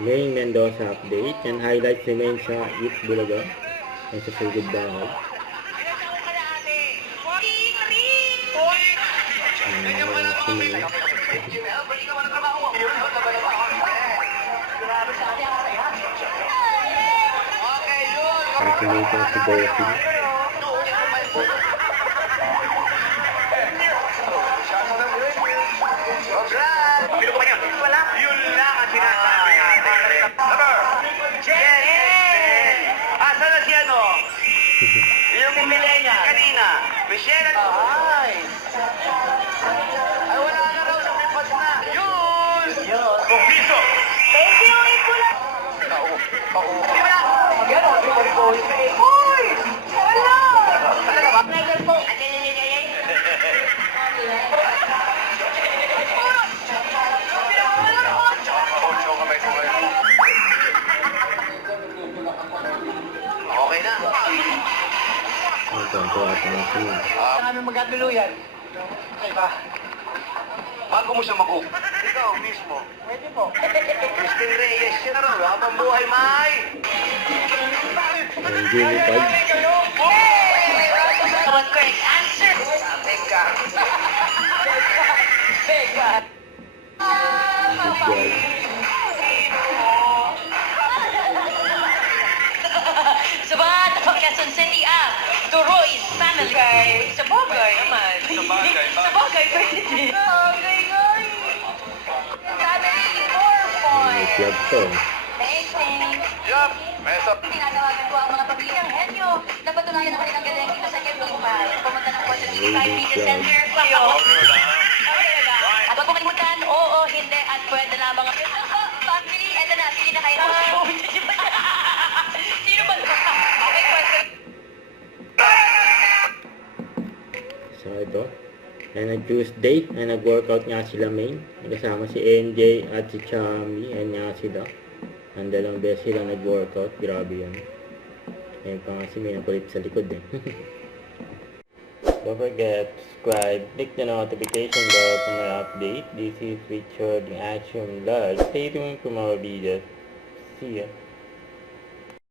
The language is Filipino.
Main Mendoza update and highlights remain sa East Bulaga at sa Sugod Bangay. Fascinating si Dolphin. Pino ko ba yan? Wala. Yun lang ang sinasabi natin. Number, Jen! Asa na si ano? Yung milenya kanina. Michelle at... Ay! Ay, wala na raw sa pipas na. Yun! Yun. Piso! Thank you, Ipula! Di ba? Yan o, Uy! Wala! Talaga ba? Nagel po. Okay na. Ito ang tuwata ng sila. Kami magkatuluyan. Okay ba? Bago mo siya mag-cook. Ikaw mismo. Pwede po. Christine Reyes, siya na rin. Habang buhay, May! Ang Jimmy 5. What correct answer? Teka. Teka. Visual. Sa mga tapang Quezon City, Turoy's family. Sa bagay naman. Sa bagay, Sa bagay, pwede din. Bagay, guy. Family, 4 points. May plug to. Thanks. Yup, meso. Tinatawagan ko ang mga pamilyang henyo na patunayan ang kanilang galing dito sa Kempipa. Pumunta ng Quezon City 5 Media Center. Kayo. At huwag kalimutan, oo, hindi, at pwede lamang ang... Family, eto na, sige na kayo. Sino ba? Okay, question. So ito. And on Tuesday, ay nag-workout nga sila main. Kasama si NJ at si Chami. Ayan nga sila. Ang dalawang beses sila nag-workout. Grabe yan. Ayan pa nga si May nakulit sa likod eh. Don't forget, subscribe, click the notification bell for my update. This is Richard in Action Vlog. Stay tuned for more videos. See ya.